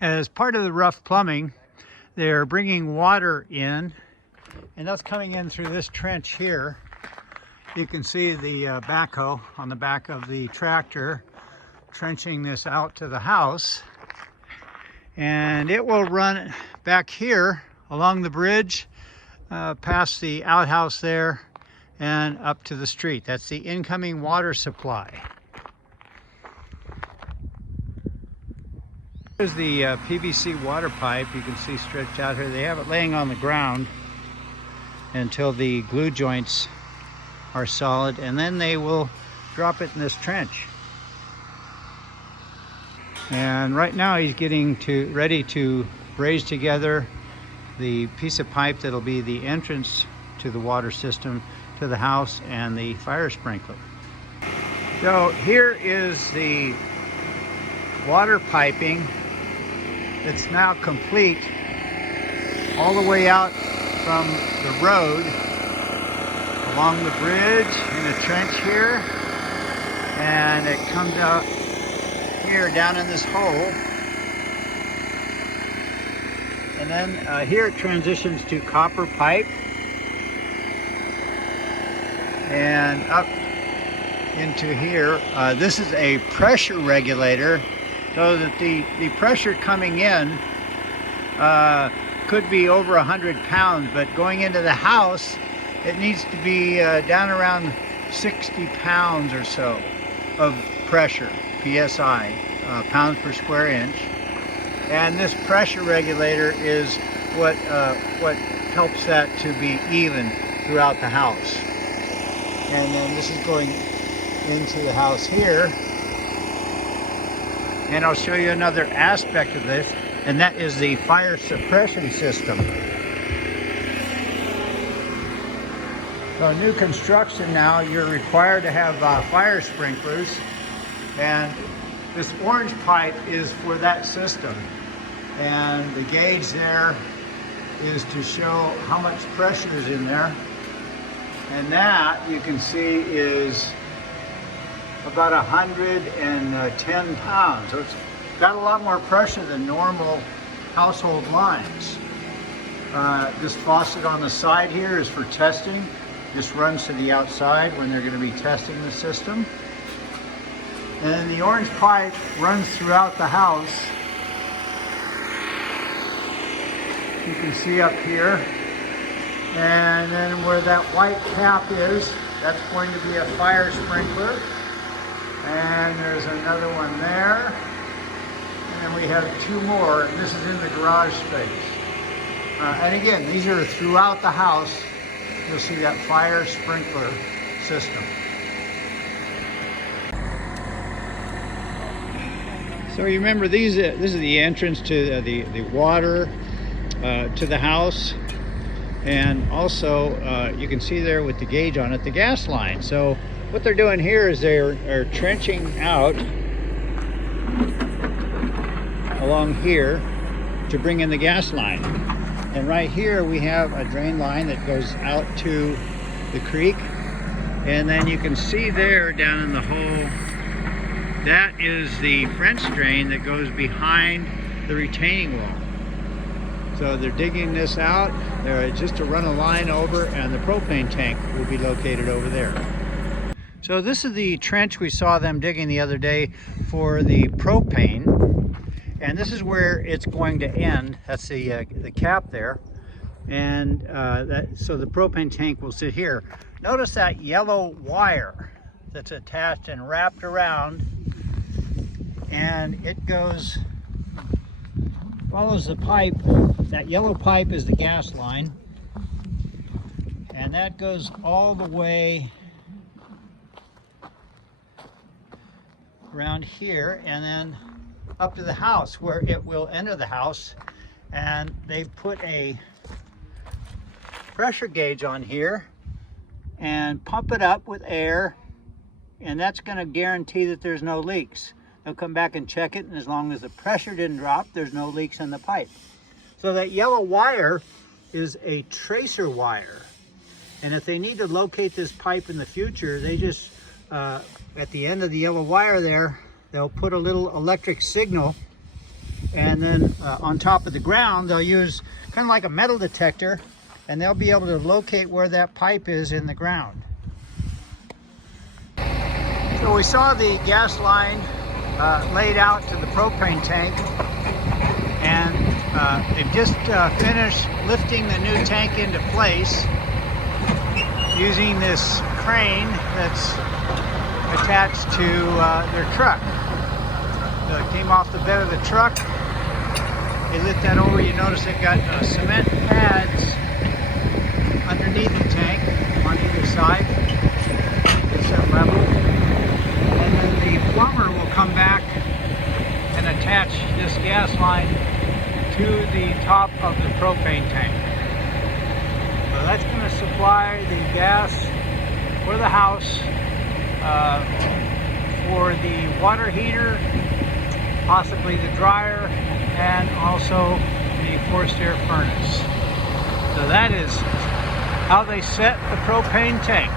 As part of the rough plumbing, they're bringing water in, and that's coming in through this trench here. You can see the backhoe on the back of the tractor trenching this out to the house, and it will run back here along the bridge, past the outhouse there, and up to the street. That's the incoming water supply. Here's the PVC water pipe you can see stretched out here. They have it laying on the ground until the glue joints are solid, and then they will drop it in this trench. And right now he's getting ready to braze together the piece of pipe that'll be the entrance to the water system to the house and the fire sprinkler. So here is the water piping. It's now complete all the way out from the road along the bridge in a trench here, and it comes out here down in this hole, and then here it transitions to copper pipe and up into here. This is a pressure regulator, so that the pressure coming in could be over 100 pounds, but going into the house it needs to be down around 60 pounds or so of pressure, PSI, pounds per square inch. And this pressure regulator is what helps that to be even throughout the house. And then this is going into the house here. And I'll show you another aspect of this, and that is the fire suppression system. So new construction now, you're required to have fire sprinklers, and this orange pipe is for that system. And the gauge there is to show how much pressure is in there. And that, you can see, is about 110 pounds. So it's got a lot more pressure than normal household lines. This faucet on the side here is for testing. This runs to the outside when they're going to be testing the system. And then the orange pipe runs throughout the house. You can see up here. And then where that white cap is, that's going to be a fire sprinkler. And there's another one there. And then we have two more, and this is in the garage space. And again, these are throughout the house. You'll see that fire sprinkler system. So you remember this is the entrance to the water to the house. And also you can see there with the gauge on it, the gas line. So what they're doing here is they're trenching out along here to bring in the gas line. And right here we have a drain line that goes out to the creek. And then you can see there down in the hole, that is the French drain that goes behind the retaining wall. So they're digging this out. They're just to run a line over, and the propane tank will be located over there. So this is the trench we saw them digging the other day for the propane. And this is where it's going to end. That's the cap there. And so the propane tank will sit here. Notice that yellow wire that's attached and wrapped around. And it follows the pipe. That yellow pipe is the gas line. And that goes all the way around here and then up to the house, where it will enter the house. And they've put a pressure gauge on here and pump it up with air, and that's going to guarantee that there's no leaks. They'll come back and check it, and as long as the pressure didn't drop, there's no leaks in the pipe. So that yellow wire is a tracer wire, and if they need to locate this pipe in the future, they just at the end of the yellow wire there, they'll put a little electric signal And then on top of the ground, they'll use kind of like a metal detector, and they'll be able to locate where that pipe is in the ground. So we saw the gas line laid out to the propane tank, and they've just finished lifting the new tank into place using this crane that's attached to their truck. So it came off the bed of the truck. They lift that over. You notice they've got cement pads underneath the tank on either side. It's at level. And then the plumber will come back and attach this gas line to the top of the propane tank. So that's going to supply the gas for the house, for the water heater, possibly the dryer, and also the forced air furnace. So that is how they set the propane tank.